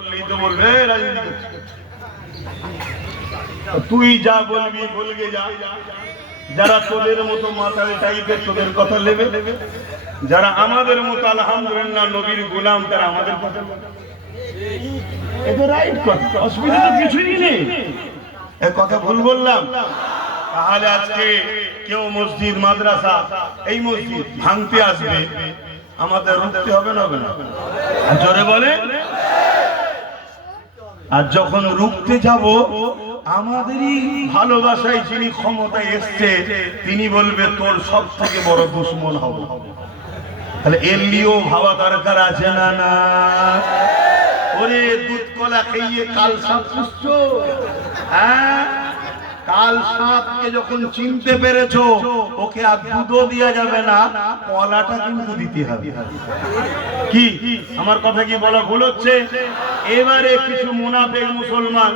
বললেই তো বলবে রাজনীতি করছে। তুই যা বলবি বলগে যা। যারা তোদের মতো মাতাল টাইপের তোদের কথা নেবে, যারা আমাদের মতো আলহামদুলিল্লাহ নবীর গোলাম তারা আমাদের কথা নেবে। এটা রাইট কথা, অসুবিধা তো কিছুই নেই। এই কথা ভুল বললাম? তাহলে আজকে কেউ মসজিদ মাদ্রাসা এই মসজিদ ভাঙতে আসবে, আমাদের রুখতে হবে না? হবে না? জোরে বলে। আর যখন রুখতে যাব, আমাদেরই ভালোবাসায় যিনি ক্ষমতায় এসছে তিনি বলবে তোর সব থেকে বড় দুশ্মন হব। তাহলে এর নিয়েও ভাবা দরকার আছে না? না, ওরে দুধ কলা খেয়ে কাল সাপ পুষছো। হ্যাঁ, কাল সাপকে যখন চিনতে পেরেছো, ওকে আর দুধও দেওয়া যাবে না, কলাটা কিন্তু দিতে হবে। কি আমার কথা কি বলা ভুল হচ্ছে? এবারে কিছু মুনাফিক মুসলমান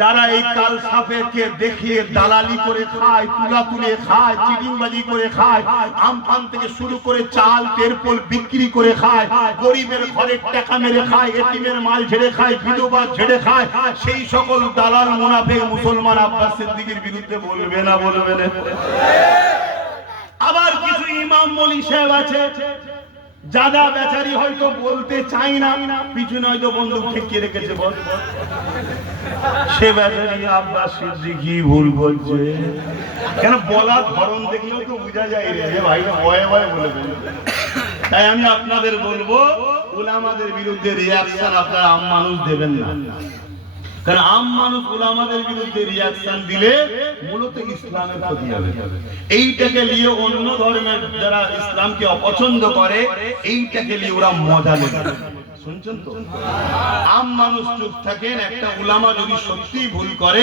যারা এই কাল সাপেরকে দেখিয়ে দালালি করে খায়, তুলা তুলে খায়, চিটিংবাজি করে খায়, আমফান থেকে শুরু করে চাল তেরপল বিক্রি করে খায়, গরিবের ঘরের টাকা মেরে খায়, এতিমের মাল ঝেড়ে খায়, বিধবা ঝেড়ে খায়, সেই সকল দালাল মুনাফিক মুসলমান আব্বাস সিদ্দিকীর বিরুদ্ধে বলবে না? বলবে না? আবার কিছু ইমাম মলি সাহেব আছে যারা বেচারি হয়তো বলতে চাই না, পিছনে হয়তো বন্দুক ঠেকিয়ে রেখেছে, বল সে বেচারি আব্বাস সিদ্দিকী ভুল বলছে। কেন বলার ধরন দেখলেও তো বোঝা যায় রে যে ভাই ভয়ে ভয়ে বলে দেবে। তাই আমি আপনাদের বলবো, উলামাদের বিরুদ্ধে রিয়াকশন আপনারা আম মানুষ দেবেন না। কারণ আম মানুষ উলামাদের বিরুদ্ধে রিয়াকশন দিলে মূলত ইসলামের ক্ষতি হবে। এইটাকে নিয়ে অন্য ধর্মের যারা ইসলামকে অপছন্দ করে, এইটাকে নিয়ে ওরা মজা নেবে। শুনছেন তো? আম মানুষ চুপ থাকেন, একটা উলামা যদি সত্যি ভুল করে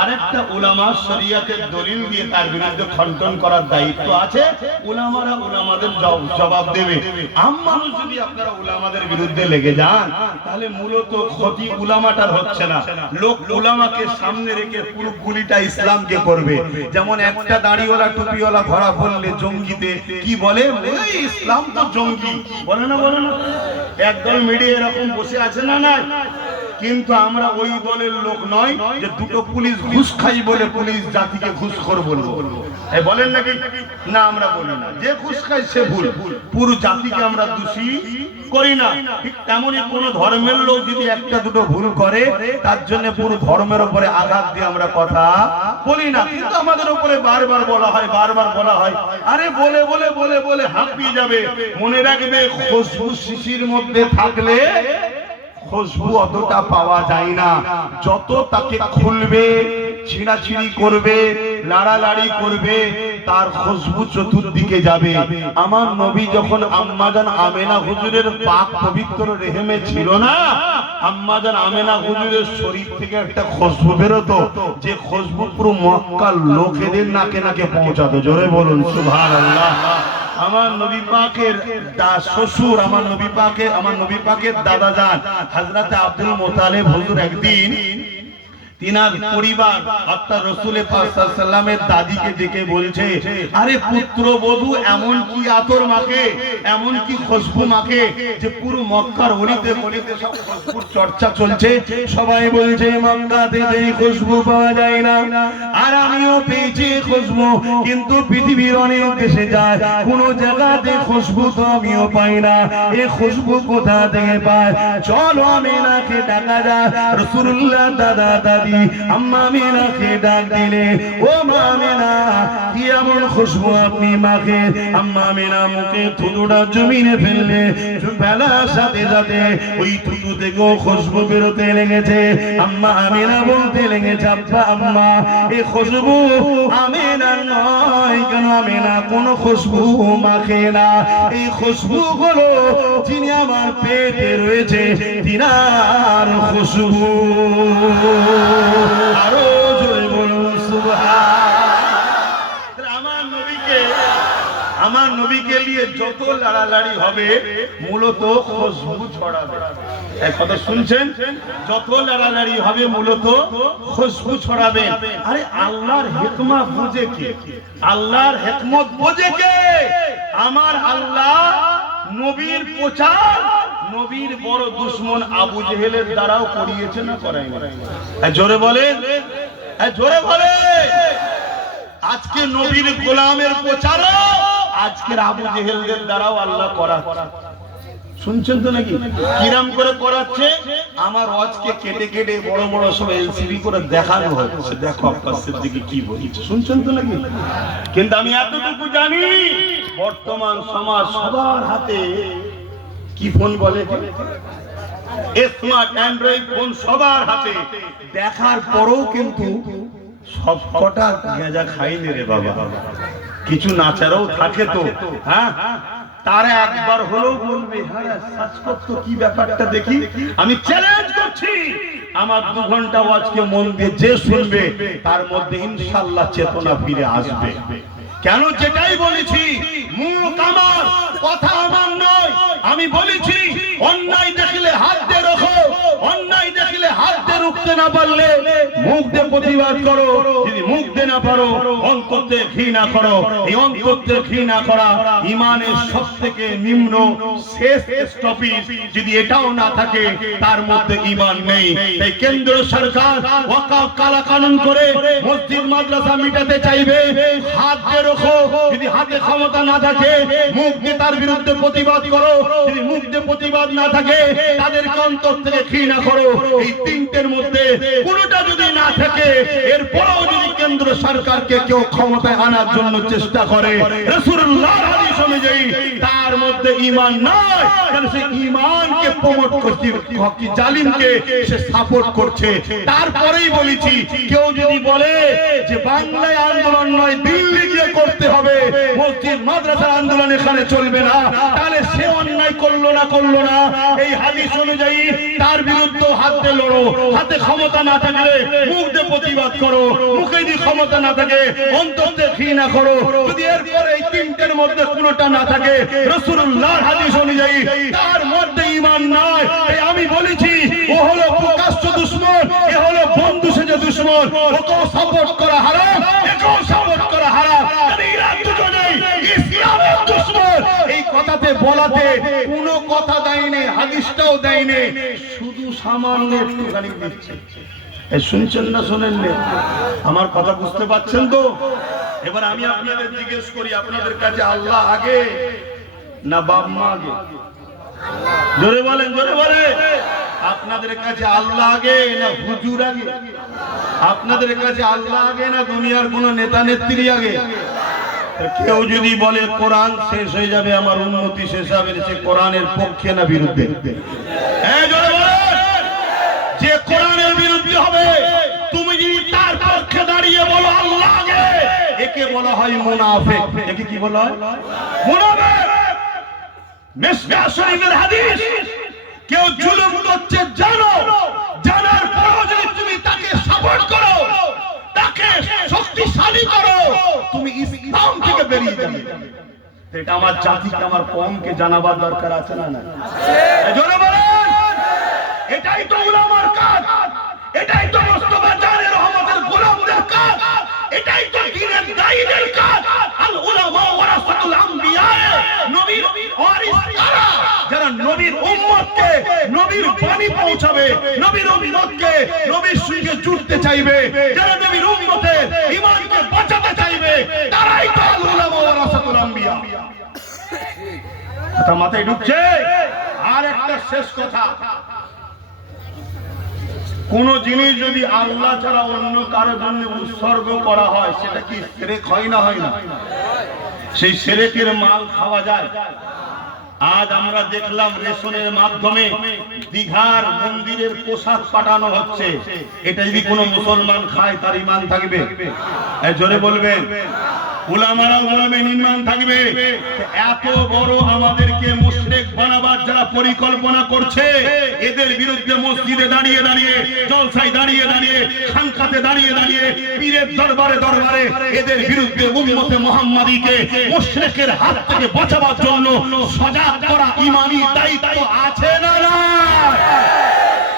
আর একটা উলামা শরীয়তের দলিল দিয়ে তার বিরুদ্ধে খণ্ডন করার দায়িত্ব আছে, উলামারা উলামাদের জবাব দেবে। আম মানুষ যদি আপনারা উলামাদের বিরুদ্ধে লেগে যান, তাহলে মূলত ক্ষতি উলামাটার হচ্ছে না, লোক উলামাকে সামনে রেখে পুরো গুলিটা ইসলামকে করবে। যেমন একটা দাড়িওয়ালা টুপিওয়ালা ধরা পড়লে জঙ্গিতে কি বলে, ইসলাম তো জঙ্গি বলে না? বলে না? একদল মিডিয়া এরকম বসে আছে না? নাই। কিন্তু আমরা ওই দলের লোক নয় যে দুটো পুলিশ ঘুষ খাই বলে পুলিশ জাতিকে ঘুষখোর বলবো। এই বলেন নাকি? না, আমরা বলি না। যে ঘুষ খায় সে ভুল, পুরো জাতিকে আমরা দোষী করি না। ঠিক তেমনই কোন ধর্মের লোক যদি একটা দুটো ভুল করে, তার জন্য পুরো ধর্মের উপরে আঘাত দিয়ে আমরা কথা বলি না। কিন্তু আমাদের উপরে বারবার বলা হয়, বারবার বলা হয়। আরে বলে বলে বলে বলে হাঁপিয়ে যাবে। মনে রাখবে, খুশবু শিশির মধ্যে থাকলে খুশবু অতটা পাওয়া যায় না। যত তাকে খুলবে, ছিঁড়াছিঁড়ি করবে, লাড়ালাড়ি করবে, তার খুশবু চতুর্দিকে যাবে। আমার নবী যখন আম্মাজান আমেনা হুজুরের পাক পবিত্র রেহেমে ছিল না, আম্মাজান আমেনা হুজুরের শরীর থেকে একটা খুশবু বেরোতো, যে খুশবু পুরো মক্কার লোকেদের নাকে নাকে পৌঁছাতো। জোরে বলুন সুবহানাল্লাহ। আমার নবী পাকের শ্বশুর, আমার নবী পাকের দাদা যান হযরত আব্দুল মুত্তালিব হুজুর একদিন তিনার পরিবার অর্থাৎ রাসূল পাক সাল্লাল্লাহু আলাইহি ওয়াসাল্লামের দাদিকে ডেকে বলছে, আরে পুত্রবধূ এমন কি আতর মাখে, এমন কি খুশবু মাখে যে পুরো মক্কার অলিতে গলিতে সব খুশবুর চর্চা চলছে। সবাই বলছে মক্কাতে এই খুশবু পাওয়া যায় না, আর আমিও পেয়েছি খুশবু, কিন্তু পৃথিবীর অনেক দেশে যায় কোন জায়গাতে খুশবু তো আমিও পাই না। এই খুশবু কোথা থেকে পায়? চলো আমিনাকে ডাকা যায়। রাসূলুল্লাহ দাদা দাদি আম্মা আমিনাকে ডাক দিলে, ও মা আমিনা, কি এমন খুশবু আপনি মাখে? আম্মা আমিনা মুখে থুতুটা জমিনে ফেললে, ফেলার সাথে সাথে ওই থুতু থেকে খুশবু বেরোতে লেগেছে। আম্মা আমিনা বলতে লেগেছে, আব্বা আম্মা, এই খুশবু আমিনা নয়। কেন? আমিনা কোন খুশবু মাখে না। এই খুশবু হলো যিনি আমার পেটে রয়েছে তিনার খুশবু। আরো জোরে বলুন সুবহানাল্লাহ। আমার নবীকে নিয়ে যত লাড়ালাড়ি হবে মূলত খুশবু ছড়াবে। এক কথা শুনছেন? যত লাড়ালাড়ি হবে মূলত খুশবু ছড়াবে। আরে আল্লাহর হিকমত বুঝে কে? আল্লাহর হিকমত বুঝে কে? আমার আল্লাহ নবীর প্রচার নবীর বড় দুশমন আবু জেহেলের দ্বারাও করিয়েছে না করায়নি? জোরে বলেন, জোরে বলে। আজকে নবীর গোলামের প্রচারও আজকের আবু জেহেলদের দ্বারাও আল্লাহ করা। শুনছেন তো নাকি কিরাম করে করাচ্ছে? আমার ওয়াজকে কেটে কেটে বড় বড় সব এলসিডি করে দেখানো হচ্ছে, দেখো আব্বাস সিদ্দিকী কি বলছে। শুনছেন তো নাকি? কিন্তু আমি এতটুকু জানি, বর্তমান সমাজ সবার হাতে কি ফোন বলে, স্মার্ট অ্যান্ড্রয়েড ফোন সবার হাতে। দেখার পরেও কিন্তু সব কটা গেঁজা খাইনি রে বাবা, কিছু নাচারও থাকে তো। হ্যাঁ, তারা একবার হলেও বলবে হ্যাঁ সার্চ করতো কি ব্যাপারটা দেখি। আমি চ্যালেঞ্জ করছি, আমার 2 ঘন্টা ওয়াজকে মন দিয়ে যে শুনবে তার মধ্যে ইনশাআল্লাহ চেতনা ফিরে আসবে। কেন? যেটাই বলেছি, মুখ আমার, কথা আমার নয়। আমি বলেছি অন্যায় দেখলে হাত দিয়ে রাখো, অন্যায় দেখলে হাত দিয়ে রুখতে না পারলে মুখ দিয়ে প্রতিবাদ করো, যদি মুখ দিয়ে না পারো অন্তর দিয়ে ঘৃণা করো। এই অন্তর দিয়ে ঘৃণা করা ঈমানের সবথেকে নিম্ন শেষ স্টপেজ। যদি এটাও না থাকে তার মধ্যে ঈমান নেই। তাই কেন্দ্র সরকার ওয়াকফ কালা কানুন করে মসজিদ মাদ্রাসা মিটাতে চাইবে, হাত দিয়ে রাখো। যদি হাতে ক্ষমতা না থাকে মুখ দিয়ে তার বিরুদ্ধে প্রতিবাদ করো, যদি মুখ দিয়ে প্রতিবাদ না থাকে তাদেরকে অন্তর থেকে ঘৃণা করো। এই তিনটের মধ্যে কোনোটা যদি না থাকে, এরপরেও যদি কেন্দ্র সরকারকে কেউ ক্ষমতায় আনার জন্য চেষ্টা করে, রাসূলুল্লাহর হাদিস অনুযায়ী তার মধ্যে ঈমান নয়, কারণ সে ঈমানকে প্রমোট করছে, হকি জালিমকে সে সাপোর্ট করছে। তারপরেই বলেছি, কেউ যদি বলে যে বাংলায় আন্দোলন নয় দিল্লি গিয়ে করতে হবে, মসজিদ মাদ্রাসা আন্দোলন এখানে চলবে না, তাহলে সে অন্যায় করলো না। এই হাদিস অনুযায়ী তার বিরুদ্ধে হাত দিয়ে লড়ো। হাতে ক্ষমতা না থাকলে মুখ দিয়ে প্রতিবাদ করো, মুখে যদি ক্ষমতা না থাকে অন্তর দিয়ে ঘৃণা করো। যদি এরপরে এই তিনটের মধ্যে কোনোটা না থাকে, রাসূলুল্লাহর হাদিস অনুযায়ী তার মধ্যে ঈমান নাই। তাই আমি বলেছি, ও হলো প্রকাশ্য দুশমন, এ হলো বন্ধু সেজে দুশমন। ওকেও সাপোর্ট করা হারাম, একেও সাপোর্ট করা হারাম। এরা দুজনেই ইসলামের দুশমন। এই কথাতে বলাতে কোনো কথা দেয়নি, হাদিসটাও দেয়নি, শুধু সামান্য একটুখানি দিচ্ছে। শুনছেন না শোনেন না? আমার কথা বুঝতে পারছেন তো? এবার আমি আপনাদের জিজ্ঞেস করি, আপনাদের কাছে আল্লাহ আগে না বাপ মা আগে? জোরে বলেন, জোরে বলেন। আপনাদের কাছে আল্লাহ আগে না হুজুর আগে? আপনাদের কাছে আল্লাহ আগে না দুনিয়ার কোন নেতা নেত্রী আগে? কেউ যদি বলে কোরআন শেষ হয়ে যাবে, আমার উন্নতি শেষ হবে, সে কোরআনের পক্ষে না বিরুদ্ধে? যে কোরআনের বিরুদ্ধে হবে, তুমি যদি তার পক্ষে দাঁড়িয়ে বলো আল্লাহ আগে, একে বলা হয় মুনাফিক। একে কি বলা হয়? মুনাফিক। মিশকাত শরীফের হাদিস, কেউ জুলুম করছে জানো, জানার পরও যদি তুমি তাকে সাপোর্ট করো, তাকে শক্তিশালী করো, তুমি ইসলাম থেকে বেরিয়ে যাবে। এটা আমার জাতিকে, আমার কওমকে জানাবার দরকার আছে না? না, জোরে বলেন। এটাই তো উলামার কাজ, এটাই তো মুস্তাফা জানের রহমতের গোলামদের কাজ, এটাই তো দ্বীনের দায়ীদের কাজ। আল উলামা ওয়ারাসাতুল আমবিয়া, নবীর ওয়ারিস কারা? যারা নবীর উম্মতকে নবীর বাণী পৌঁছাবে, নবীর উম্মতকে নবীর সঙ্গে জুড়তে চাইবে, যারা নবীর উম্মতের ঈমানকে বাঁচাতে চাইবে, তারাই তো আল উলামা ওয়ারাসাতুল আমবিয়া। কথা মাথায় ঢুকছে? আর একটা শেষ কথা, কোন জিনিস যদি আল্লাহ ছাড়া অন্য কারো জন্য উৎসর্গ করা হয়, সেটা কি শিরক হয় না? হয় না? সেই শিরকের মাল খাওয়া যায়। আজ আমরা দেখলাম রেশনের মাধ্যমে দীঘার মন্দিরের পোশাক পাঠানো হচ্ছে। এটা যদি কোনো মুসলমান খায় তার ঈমান থাকবে? জোরে বলবেন। উলামারাও বলবেন ঈমান থাকবে। এত বড় আমাদেরকে মুশরিক বানাবার যারা পরিকল্পনা করছে, এদের বিরুদ্ধে মসজিদে দাঁড়িয়ে দাঁড়িয়ে, জলসায় দাঁড়িয়ে দাঁড়িয়ে, খানকাতে দাঁড়িয়ে দাঁড়িয়ে, পীরের দরবারে দরবারে এদের বিরুদ্ধে উম্মতে মুহাম্মাদীকে মুশরিকের হাত থেকে বাঁচাবার জন্য সজাগ করা ঈমানি দায়িত্ব আছে না? না,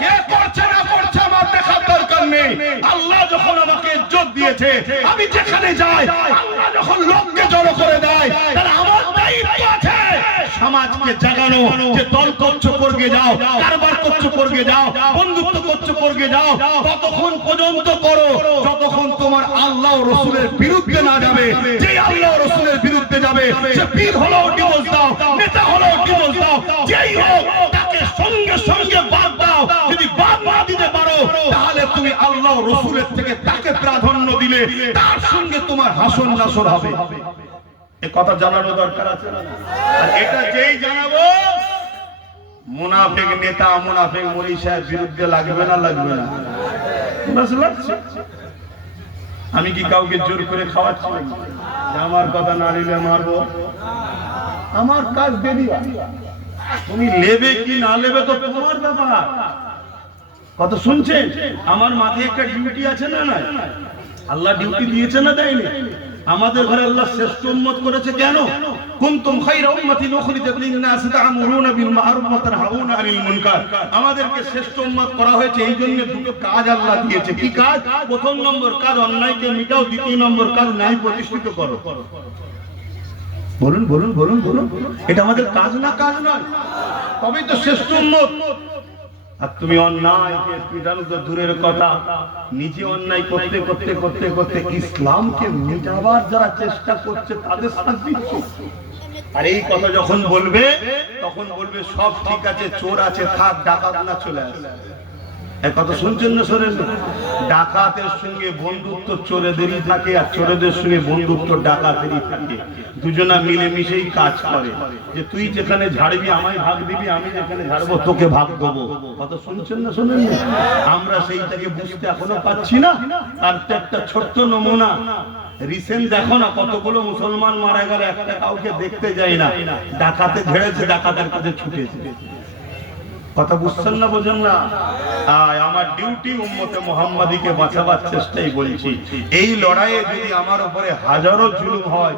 কে করছে না করছে আমার দেখার দরকার নেই। আল্লাহ যখন আমাকে ইজ্জত দিয়েছে, আমি যেখানে যাই, আল্লাহ যখন লোককে জড়ো করে দেয়, তাহলে আমার দায়িত্ব আছে সমাজকে সমাজকে জাগানো যে দল করছো করবে যাও, কারবার করছো করবে যাও, বন্ধুত্ব করছো করবে যাও, ততক্ষণ পর্যন্ত করো যতক্ষণ তোমার আল্লাহ ও রাসূলের বিরুদ্ধে না যাবে। যে আল্লাহ ও রাসূলের বিরুদ্ধে যাবে সে পীর হলেও ডিভোর্স দাও, নেতা হলেও ডিভোর্স দাও, যেই হোক তাকে সঙ্গে সঙ্গে বাদ দাও। যদি বাদ না দিতে পারো তাহলে তুমি আল্লাহ ও রাসূলের থেকে তাকে প্রাধান্য দিলে তার সঙ্গে তোমার হাসন নাসর হবে। এই কথা জানানো দরকার আছে। আর এটা যেই জানাবো মুনাফিক নেতা মুনাফিক মৌলভী সাহেব বিরুদ্ধে লাগবে না লাগবে না? আমি কি কাউকে জোর করে খাওয়াচ্ছি? আমার কথা না নিলে মারবো? আমার কাজ দেরি, তুমি নেবে কি না নেবে তো তোমার ব্যাপার। কথা শুনছেন? আমার মাথায় একটা ডিউটি আছে না নাই? আল্লাহ ডিউটি দিয়েছে না দেয়নি? আমাদের ঘরে আল্লাহ শ্রেষ্ঠ উম্মত করেছে কেন? কুনতুম খায়রা উম্মাতিন উখরিজাত লিন-নাস তা'মুরুনা বিল মা'রুফ ওয়া তানহাউনা আনিল মুনকার। আমাদেরকে শ্রেষ্ঠ উম্মত করা হয়েছে এই জন্য দুটো কাজ আল্লাহ দিয়েছে। কি কাজ? প্রথম নম্বর কাজ অন্যায়কে মিটাও, দ্বিতীয় নম্বর কাজ ন্যায় প্রতিষ্ঠিত করো। বলুন বলুন বলুন বলুন, এটা আমাদের কাজ না? কাজ নয়, তবেই তো শ্রেষ্ঠ উম্মত। আর তুমি অন্যায়কে পিটানো তো দূরের কথা, নিজে অন্যায় করতে করতে করতে করতে ইসলামকে মিটাবার যারা চেষ্টা করছে তাদের সাথ দিচ্ছ। আর এই কথা যখন বলবে তখন বলবে সব ঠিক আছে, চোর আছে থাক, ডাকাত না চলে আসে। এই কথা শুনছেন না শোনেন? ডাকাতের সঙ্গে বন্ধুত্ব চোরেদেরই থাকে, আর চোরেদের সঙ্গে বন্ধুত্ব ডাকাতেরই থাকে। দুজনা মিলেমিশেই কাজ করে, যে তুই যেখানে ঝাড়বি আমায় ভাগ দিবি, আমি যেখানে ঝাড়বো তোকে ভাগ দেবো। কথা শুনছেন না শোনেন? আমরা সেইটাকে বুঝতে এখনো পাচ্ছি না। তার তো একটা ছোট্ট নমুনা রিসেন্ট দেখো না, কতগুলো মুসলমান মারা গেল, একটা কাউকে দেখতে যায় না, ডাকাতে ঝেড়েছে, ডাকাতের কাছে ছুটেছে। কথা বুঝছেন না? বোঝেন না? আমার ডিউটি উম্মতে মুহাম্মাদীকে বাঁচাবার চেষ্টাই বলছি। এই লড়াইয়ে যদি আমার উপরে হাজারো জুলুম হয়,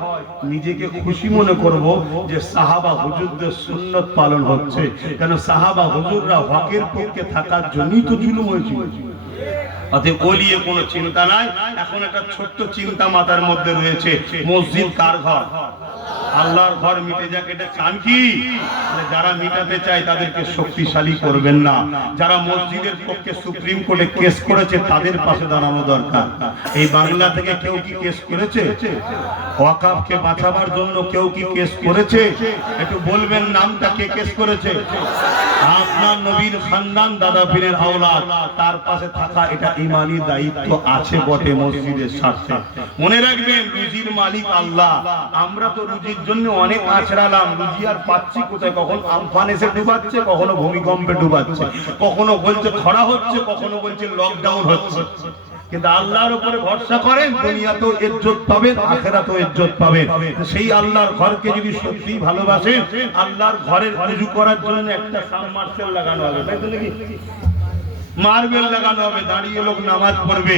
নিজেকে খুশি মনে করব যে সাহাবা হুজুরদের সুন্নত পালন হচ্ছে। কেন? সাহাবা হুজুররা হকের পক্ষে থাকার জন্যই তো জুলুম হয়েছিল। অতএব ওলিয়ে কোনো চিন্তা নাই। এখন একটা ছোট্ট চিন্তা মাথার মধ্যে রয়েছে, মসজিদ কার ঘর? আল্লাহর ঘর মিটে যাক, এটা চান কি? যারা মিটাতে চায় তাদেরকে শক্তিশালী করবেন না। যারা মসজিদের পক্ষে সুপ্রিম কোর্টে কেস করেছে তাদের পাশে দাঁড়ানো দরকার। এই বাংলা থেকে কেউ কি কেস করেছে? ওয়াকফকে বাঁচাবার জন্য কেউ কি কেস করেছে? একটু বলবেন নামটা, কে কেস করেছে? আপনার নবীর খানদান, দাদা পীরের আওলাদ, তার পাশে থাকা এটা ঈমানি দায়িত্ব আছে বটে মসজিদের স্বার্থে। মনে রাখবেন রুজির মালিক আল্লাহ। আমরা তো রুজির জন্য অনেক আছড়ালাম, রুজি আর পাচ্ছি কোথায়? কখন আমফান এসে ডুবাচ্ছে, কখনো ভূমিকম্পে ডুবাচ্ছে, কখনো বলছে খরা হচ্ছে, কখনো বলছে লকডাউন হচ্ছে। কিন্তু আল্লাহর উপরে ভরসা করেন, দুনিয়াতেও ইজ্জত পাবেন, আখিরাতেও ইজ্জত পাবেন। সেই আল্লাহর ঘরকে যদি সত্যি ভালোবাসেন, আল্লাহর ঘরের ওযু করার জন্য একটা সাবমার্সেল লাগানো হবে, তাই তো নাকি? মার্বেল লাগানো হবে, দাঁড়িয়ে লোক নামাজ পড়বে।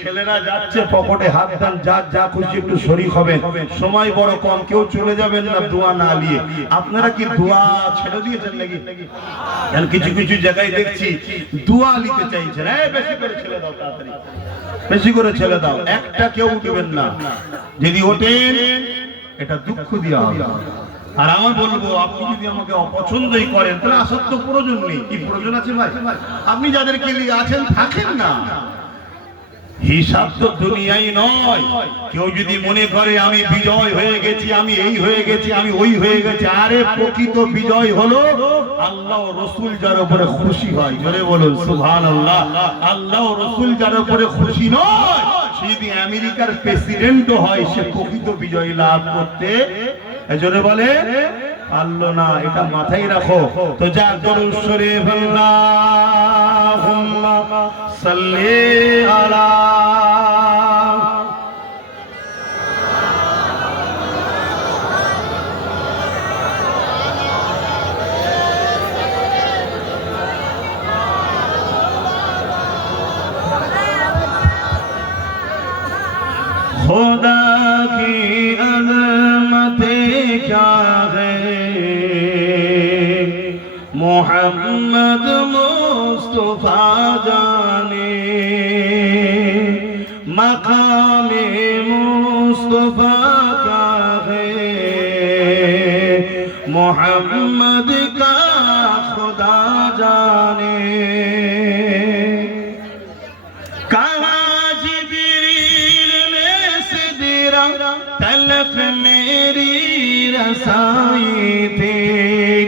ছেলেরা যাচ্ছে, পকেটে হাত দেন, যা যা খুশি একটু শরীক হবেন। সময় বড় কম, কেউ চলে যাবেন না দোয়া না নিয়ে। আপনারা কি দোয়া ছেড়ে দিয়েছেন নাকি? কিছু কিছু জায়গায় দেখছি দোয়া নিতে চাইছেন, বেশি করে ছেড়ে দাও, তাড়াতাড়ি বেশি করে ছেড়ে দাও। একটা কেউ উঠবেন না, যদি ওঠেন এটা দুঃখ দিয়া হবে। আর আমি বলবো, আপনি যদি আমাকে অপছন্দই করেন তাহলে আসার তো প্রয়োজন নেই। কি প্রয়োজন আছে ভাই? আপনি যাদেরকে নিয়ে আছেন থাকেন না, হিসাব তো দুনিয়ায় নয়। কেউ যদি মনে করে আমি বিজয় হয়ে গেছি, আমি এই হয়ে গেছি, আমি ওই হয়ে গেছি, আরে প্রকৃত বিজয় হলো আল্লাহ ও রাসূল যার উপরে খুশি হয়। জোরে বলুন সুবহানাল্লাহ। আল্লাহ ও রাসূল যার উপরে খুশি নয়, সে যদি আমেরিকার প্রেসিডেন্টও হয়, সে প্রকৃত বিজয় লাভ করতে জোরে বলে পারলো না। এটা মাথায় রাখো। তো যা দরুদ শরীফ আল্লাহুম্মা সাল্লি আলা खुदा की अज़मतें क्या है, मोहम्मद मुस्तफा जाने, मकामे मुस्तफा क्या है, मोहम्मद का खुदा जाने कहाँ जिब्रील ने सिदरा तलक मेरी रसाई थी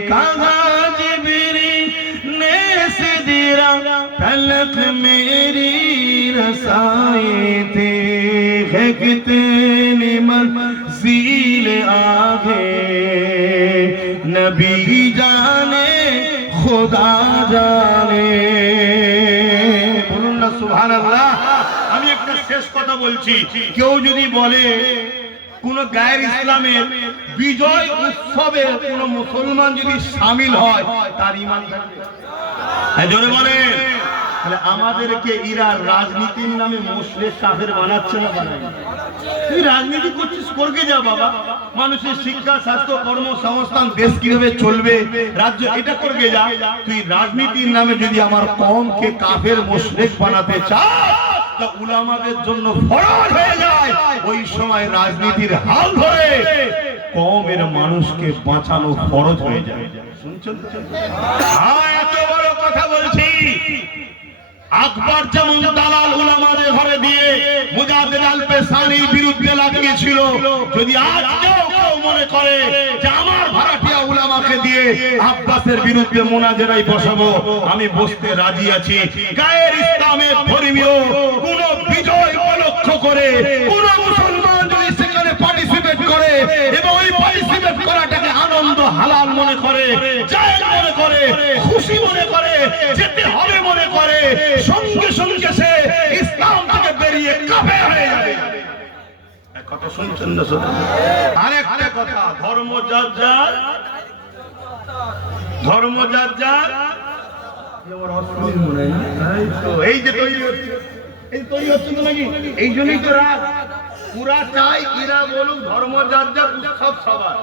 कहाँ जिब्रील ने सिदरा तलक मेरी रसाई थी है कितनी मंज़िल आगे नबी जाने खुदा जाने बोलুন না সুবহানাল্লাহ। আমি একটা শেষ কথা বলছি, কেউ যদি বলে কোন গায়ের ইসলামের বিজয় উৎসবে কোন মুসলমান যদি শামিল হয় তার ঈমান থাকবে? হ্যাঁ জোরে বলেন। তাহলে আমাদেরকে এরা রাজনীতির নামে মুশরিক কাফের বানাচ্ছে না বানায়? তুই রাজনীতি করছিস করকে যা বাবা, মানুষের শিক্ষা স্বাস্থ্য কর্মসংস্থান দেশ কিভাবে চলবে রাজ্য এটা করকে যা। তুই রাজনীতির নামে যদি আমার কওমকে কাফের মুশরিক বানাতে চাস তা উলামাদের জন্য ফরজ হয়ে যায় ওই সময় রাজনীতির হাল ধরে কওমের মানুষকে বাঁচানো ফরজ হয়ে যায়। শুনছেন? হ্যাঁ এত বড় কথা বলছি। আকবর যেমন দালাল উলামাদের ঘরে দিয়ে মুজাদ্দিদ আল-পেশানির বিরুদ্ধে লাগিয়েছিল, যদি আজ কেউ মনে করে যে আমার ভাড়াটিয়া উলামাকে দিয়ে আব্বাসের বিরুদ্ধে মোনাজারায় বসাবো, আমি বসতে রাজি আছি। গায়ের ইসলামের ধর্মীয় কোন বিজয় উপলক্ষ করে কোন মুসলমান যদি সেখানে পার্টিসিপেট করে এবং ওই পার্টিসিপেট করাটাকে আনন্দ হালাল মনে করে, জায়েজ মনে করে, খুশি মনে করে, যেতে হবে মনে করে, সঙ্গে সঙ্গে সে ইসলাম থেকে বেরিয়ে কাফের হয়ে যাবে। কথা শুনছেন না? আরেকটা কথা, ধর্ম যার যার, ধর্ম যার যার। এই যে তৈরি হচ্ছে, এই তৈরি হচ্ছে তো নাকি? এই জন্যই তো রাত পুরা চাই এরা বলুক ধর্ম যার যার, উৎসব সবার।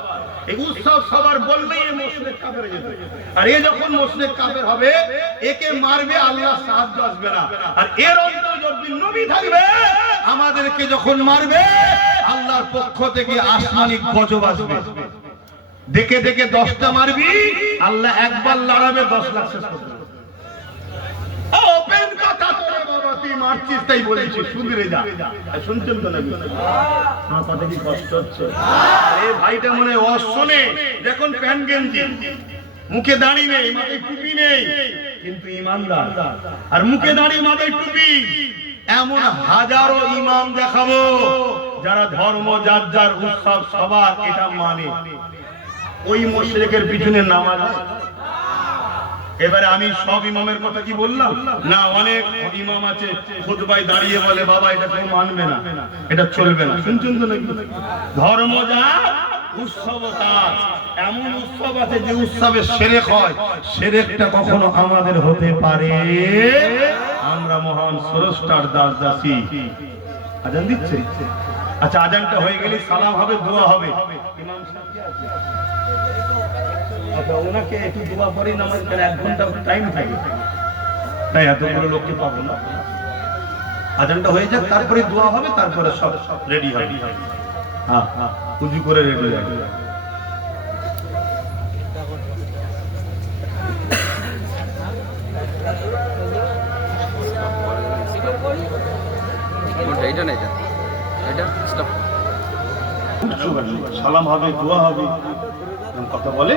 এই উৎসব সবার বললেই এ মুশরিক কাফের হয়ে যেত। আর এ যখন মুশরিক কাফের হবে একে মারবে আল্লাহর সাহায্য আসবে না। আর এর অন্তরে যদি নবী থাকবে আমাদেরকে যখন মারবে আল্লাহর পক্ষ থেকে আসমানি গজব আসবে। দেখে দেখে 10টা মারবি, আল্লাহ একবার লড়াবে 10 লাখ শেষ করবে। ওপেন কথা তোরে বাবা, তুই মারছিস তাই বলেছিস, শুনরে যা। শুনছেন তো নাকি? আমার কথা কি কষ্ট হচ্ছে? আরে ভাইটা মনে অশোনে, দেখুন প্যান্ট গেঞ্জি, মুখে দাড়ি নেই, মাথায় টুপি নেই, কিন্তু ইমানদার। আর মুখে দাড়ি মাথায় টুপি এমন হাজারো ইমাম দেখাবো যারা ধর্ম যার যার, উৎসব সবার এটা মানে। ওই মুশরিকের পিছনে নামাজ। এবারে আমি সব ইমামের কথা কি বললাম না? অনেক ইমাম আছে খুতবায় দাঁড়িয়ে বলে বাবা এটা কেউ মানবে না, এটা চলবে না। শুনছেন তো নাকি? ধর্ম যার, উৎসব তার। এমন উৎসব আছে যে উৎসবে শিরক হয়, শিরকটা কখনো আমাদের হতে পারে। আমরা মহান স্রষ্টার দাস দাসী। আজান দিচ্ছে? আচ্ছা আজানটা হয়ে গেলে সালাম হবে, দোয়া হবে। ইমাম সাহেব কি আছে? আচ্ছা ওনাকে একটু দোয়া করে নামাজ পড়ে 1 ঘন্টা টাইম থাকে, তাই এতগুলো লোককে পাবো না। আজানটা হয়ে যাক, তারপরে দোয়া হবে, তারপরে সব রেডি হবে। হ্যাঁ হ্যাঁ পুজো করে রেডি হবে। সালাম হবে, দোয়া হবে, কথা বলে